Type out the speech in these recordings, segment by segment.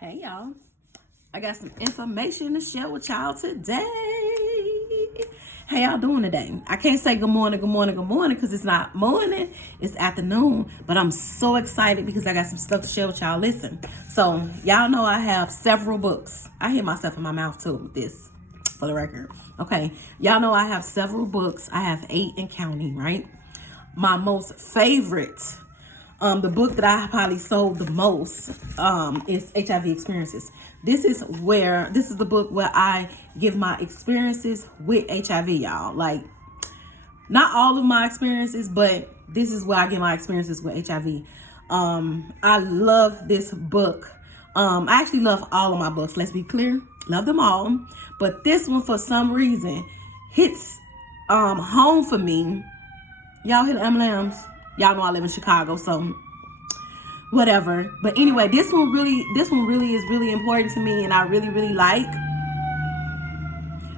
Hey y'all, I got some information to share with y'all today. How y'all doing today? I can't say good morning because it's not morning, it's afternoon, but I'm so excited because I got some stuff to share with y'all. Listen, so y'all know I have several books. I hear myself in my mouth too with this, for the record. Okay, y'all know I have several books. I have 8 and counting, right? My most favorite, the book that I probably sold the most is HIV Experiences. This is the book where I give my experiences with HIV, y'all. Like, not all of my experiences, but this is where I get my experiences with HIV. I love this book. I actually love all of my books. Let's be clear. Love them all. But this one, for some reason, hits home for me. Y'all hear the M&Ms? Y'all know I live in Chicago, so whatever. But anyway, this one really is really important to me, and I really like,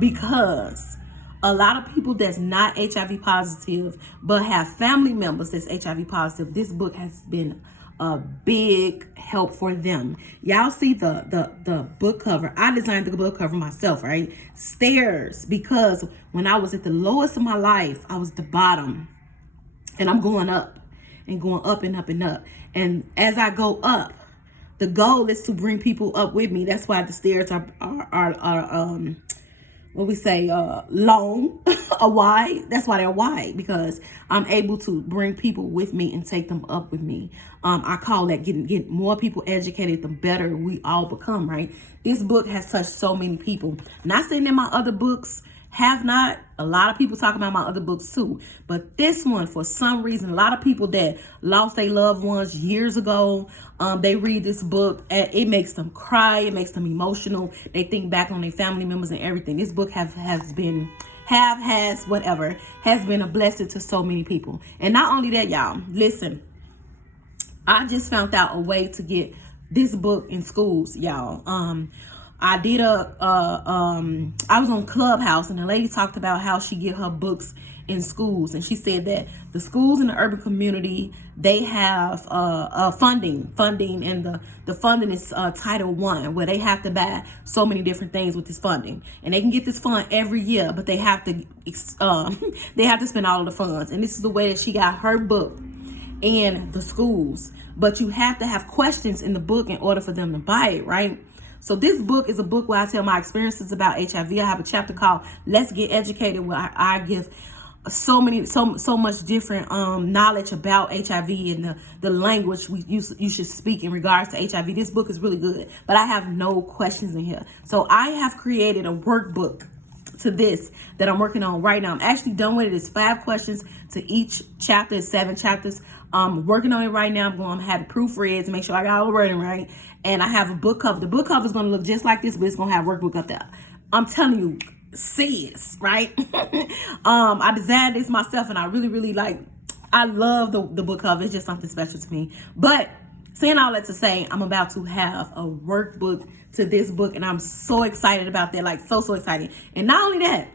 because a lot of people that's not HIV positive but have family members that's HIV positive, this book has been a big help for them. Y'all see the book cover. I designed the book cover myself, right? Stairs, because when I was at the lowest of my life, I was at the bottom, and I'm going up and going up and up and up. And as I go up, the goal is to bring people up with me. That's why the stairs are what we say, long or wide. That's why they're wide, because I'm able to bring people with me and take them up with me. I call that get more people educated, the better we all become, right? This book has touched so many people. Not saying that my other books have not. A lot of people talk about my other books too, but this one, for some reason, a lot of people that lost their loved ones years ago, they read this book and it makes them cry, it makes them emotional. They think back on their family members and everything. This book has been a blessing to so many people. And not only that, y'all, listen, I just found out a way to get this book in schools, y'all. I did I was on Clubhouse, and the lady talked about how she get her books in schools, and she said that the schools in the urban community, they have funding, and the funding is Title I, where they have to buy so many different things with this funding, and they can get this fund every year, but they have to spend all of the funds. And this is the way that she got her book in the schools, but you have to have questions in the book in order for them to buy it, right? So this book is a book where I tell my experiences about HIV. I have a chapter called Let's Get Educated, where I give so much different knowledge about HIV and the language you should speak in regards to HIV. This book is really good, but I have no questions in here. So I have created a workbook to this that I'm working on right now. I'm actually done with it. It's 5 questions to each chapter. It's 7 chapters. I'm working on it right now. I'm going to have it proofread to make sure I got all the wording right. And I have a book cover. The book cover is going to look just like this, but it's going to have workbook up there. I'm telling you, sis, right? I designed this myself, and I really like, I love the book cover. It's just something special to me. But saying all that to say, I'm about to have a workbook to this book, and I'm so excited about that, like so excited. And not only that,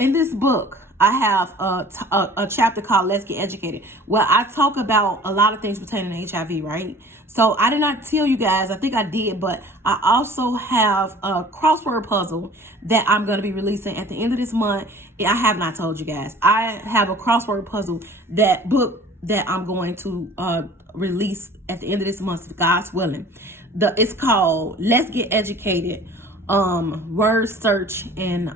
in this book, I have a chapter called Let's Get Educated, where I talk about a lot of things pertaining to HIV, right? So I did not tell you guys, I think I did, but I also have a crossword puzzle that I'm going to be releasing at the end of this month. I have not told you guys. I have a crossword puzzle, that book that I'm going to release at the end of this month, if God's willing. It's called Let's Get Educated, word search and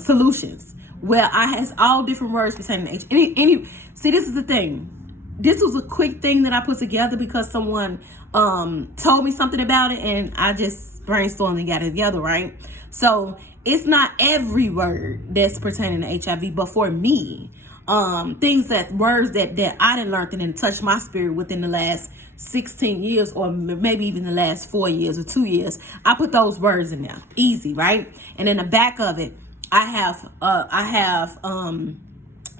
solutions, where I has all different words pertaining to HIV. See, this is the thing. This was a quick thing that I put together because someone told me something about it, and I just brainstormed and got it together, right? So it's not every word that's pertaining to HIV, but for me, words that I didn't learn and didn't touch my spirit within the last 16 years, or maybe even the last 4 years or 2 years, I put those words in there. Easy, right? And in the back of it, I'm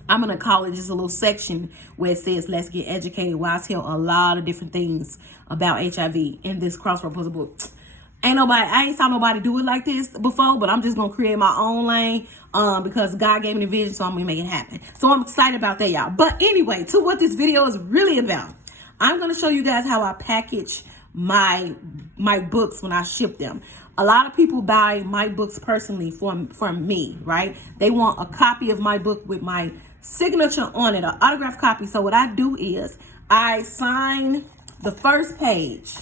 going to call it just a little section where it says Let's Get Educated, where I tell a lot of different things about HIV in this crossword puzzle book. I ain't saw nobody do it like this before, but I'm just gonna create my own lane because God gave me the vision, so I'm gonna make it happen. So I'm excited about that, y'all. But anyway, to what this video is really about, I'm gonna show you guys how I package my books when I ship them. A lot of people buy my books personally from me, right? They want a copy of my book with my signature on it, an autographed copy. So what I do is I sign the first page.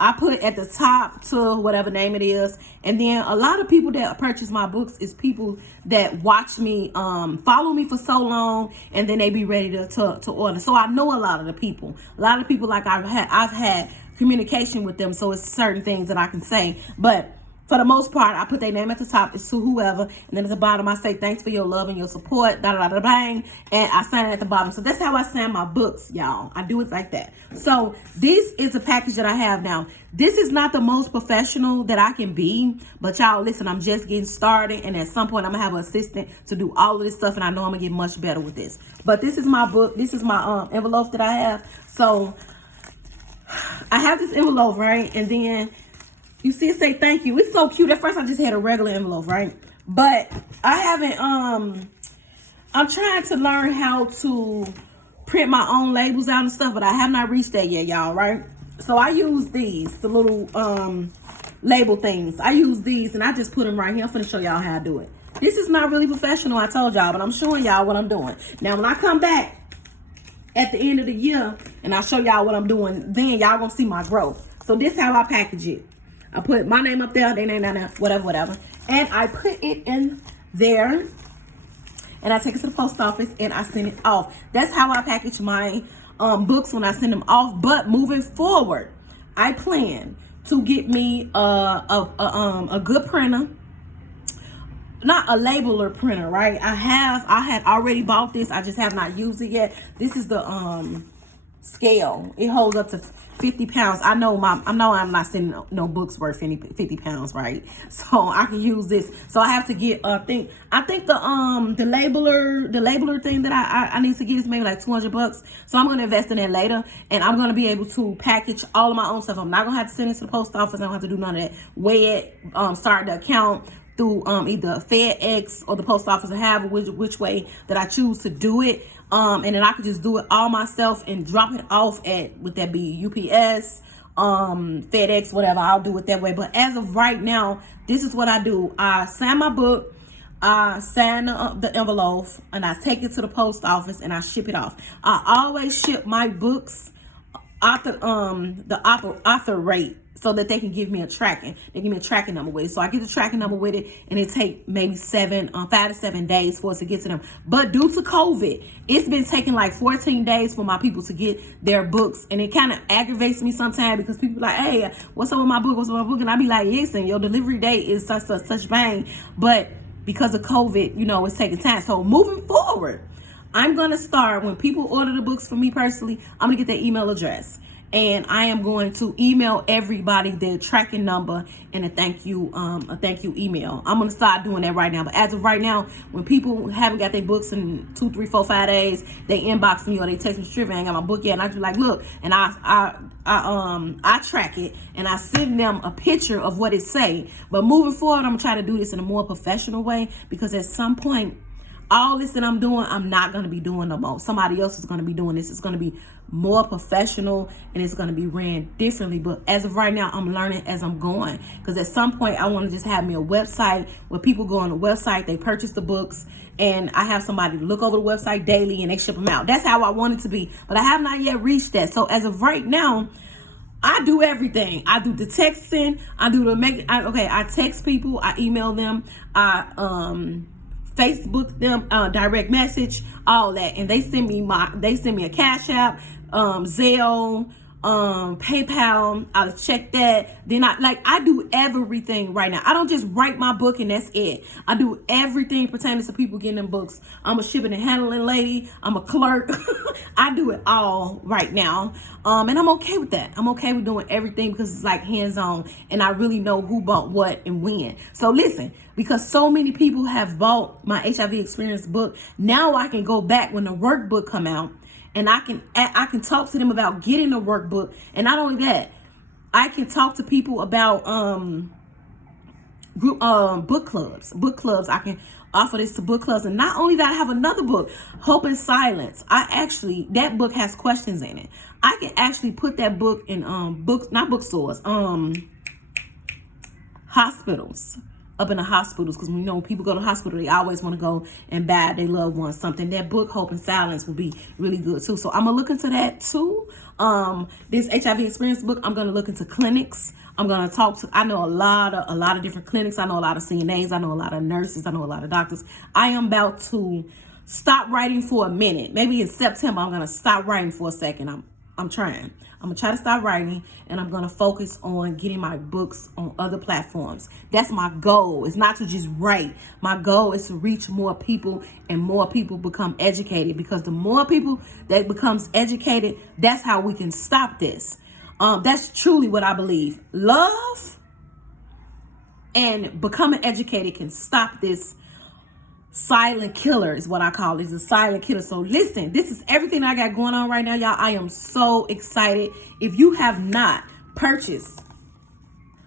I put at the top to whatever name it is. And then a lot of people that purchase my books is people that watch me, follow me for so long, and then they be ready to order. So I know a lot of the people. A lot of people, like I've had communication with them, so it's certain things that I can say. But for the most part, I put their name at the top. It's to whoever. And then at the bottom, I say, thanks for your love and your support, bang. And I sign it at the bottom. So that's how I sign my books, y'all. I do it like that. So this is a package that I have now. This is not the most professional that I can be. But y'all, listen, I'm just getting started. And at some point, I'm going to have an assistant to do all of this stuff. And I know I'm going to get much better with this. But this is my book. This is my envelope that I have. So I have this envelope, right? And then you see it say thank you. It's so cute. At first I just had a regular envelope, right? But I haven't, I'm trying to learn how to print my own labels out and stuff, but I have not reached that yet, y'all, right? So I use these, the little label things. I use these and I just put them right here. I'm finna show y'all how I do it. This is not really professional, I told y'all, but I'm showing y'all what I'm doing. Now, when I come back at the end of the year and I show y'all what I'm doing, then y'all gonna see my growth. So this is how I package it. I put my name up there, their name down there, whatever. And I put it in there. And I take it to the post office and I send it off. That's how I package my books when I send them off. But moving forward, I plan to get me a good printer. Not a labeler printer, right? I had already bought this. I just have not used it yet. This is the scale. It holds up to 50 pounds. I know I'm not sending no books worth 50 pounds, right? So I can use this. So I have to get I think the labeler thing that I need to get is maybe like $200. So I'm gonna invest in that later, and I'm gonna be able to package all of my own stuff. I'm not gonna have to send it to the post office. I don't have to do none of that. Weigh it, start the account through either FedEx or the post office, or however which way that I choose to do it. And then I could just do it all myself and drop it off at, would that be UPS, FedEx, whatever. I'll do it that way. But as of right now, this is what I do. I sign my book, I sign the envelope, and I take it to the post office and I ship it off. I always ship my books the author rate, so that they can give me a tracking. They give me a tracking number with it. So I get the tracking number with it, and it take maybe 5 to 7 days for us to get to them. But due to COVID, it's been taking like 14 days for my people to get their books. And it kind of aggravates me sometimes because people are like, hey, what's up with my book? What's up with my book? And I be like, listen, your delivery date is such bang. But because of COVID, it's taking time. So moving forward, I'm going to start, when people order the books from me personally, I'm going to get their email address. And I am going to email everybody their tracking number and a thank you email. I'm going to start doing that right now. But as of right now, when people haven't got their books in 2, 3, 4, 5 days, they inbox me or they text me, Striv, I ain't got my book yet. And I just like, look, and I track it and I send them a picture of what it say. But moving forward, I'm going to try to do this in a more professional way, because at some point, all this that I'm doing, I'm not going to be doing no more. Somebody else is going to be doing this. It's going to be more professional and it's going to be ran differently. But as of right now, I'm learning as I'm going. Because at some point, I want to just have me a website where people go on the website, they purchase the books, and I have somebody look over the website daily and they ship them out. That's how I want it to be. But I have not yet reached that. So as of right now, I do everything. I do the texting. I text people. I email them. I Facebook them, direct message, all that, and they send me a Cash App, Zelle, PayPal. I'll check that. Then I do everything right now. I don't just write my book and that's it. I do everything pertaining to people getting them books. I'm a shipping and handling lady. I'm a clerk. I do it all right now. And I'm okay with that. I'm okay with doing everything because it's like hands-on and I really know who bought what and when. So listen, because so many people have bought my HIV experience book, now I can go back when the workbook come out and I can talk to them about getting the workbook. And not only that, I can talk to people about group book clubs. I can offer this to book clubs. And not only that, I have another book, Hope in Silence. That book has questions in it. I can actually put that book in not bookstores, hospitals, up in the hospitals, because we know when people go to the hospital, they always want to go and buy their loved ones something. That book, Hope in Silence, will be really good too. So I'm gonna look into that too. This HIV experience book, I'm gonna look into clinics. I'm gonna talk to. I know a lot of different clinics. I know a lot of CNAs. I know a lot of nurses. I know a lot of doctors. I am about to stop writing for a minute. Maybe in September, I'm gonna stop writing for a second. I'm trying. I'm gonna try to stop writing, and I'm gonna focus on getting my books on other platforms. That's my goal. It's not to just write. My goal is to reach more people, and more people become educated, because the more people that becomes educated, that's how we can stop this. That's truly what I believe. Love and becoming educated can stop this silent killer, is what I call it. It's a silent killer. So listen, this is everything I got going on right now, y'all. I am so excited. If you have not purchased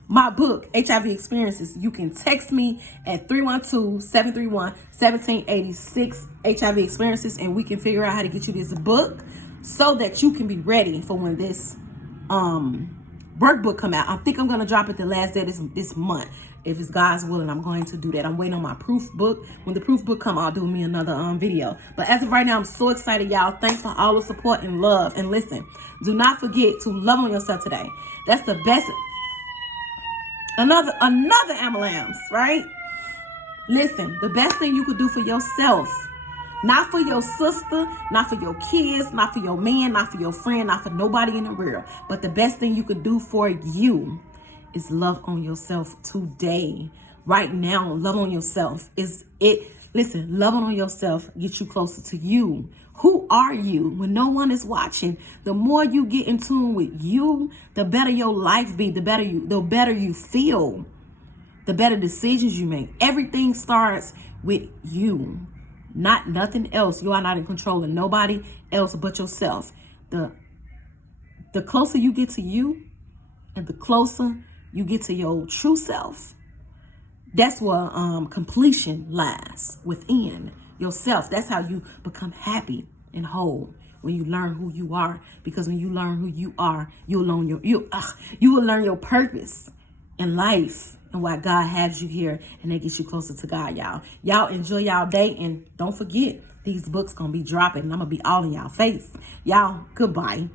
my book, HIV Experiences, you can text me at 312-731-1786, HIV Experiences, and we can figure out how to get you this book so that you can be ready for when this workbook come out. I think I'm gonna drop it the last day this month. If it's God's willing, I'm going to do that. I'm waiting on my proof book. When the proof book come, I'll do me another video. But as of right now, I'm so excited, y'all. Thanks for all the support and love. And listen, do not forget to love on yourself today. That's the best. Another ambulance, right? Listen, the best thing you could do for yourself, not for your sister, not for your kids, not for your man, not for your friend, not for nobody in the world, but the best thing you could do for you is love on yourself today. Right now, love on yourself. Listen, loving on yourself gets you closer to you. Who are you when no one is watching? The more you get in tune with you, the better your life be, the better you feel, the better decisions you make. Everything starts with you, not nothing else. You are not in control of nobody else but yourself. The closer you get to you, and the closer you get to your true self, that's where completion lies, within yourself. That's how you become happy and whole, when you learn who you are. Because when you learn who you are, you will learn your purpose in life and why God has you here, and that gets you closer to God, y'all. Y'all enjoy y'all day, and don't forget, these books gonna be dropping, and I'm gonna be all in y'all face. Y'all, goodbye.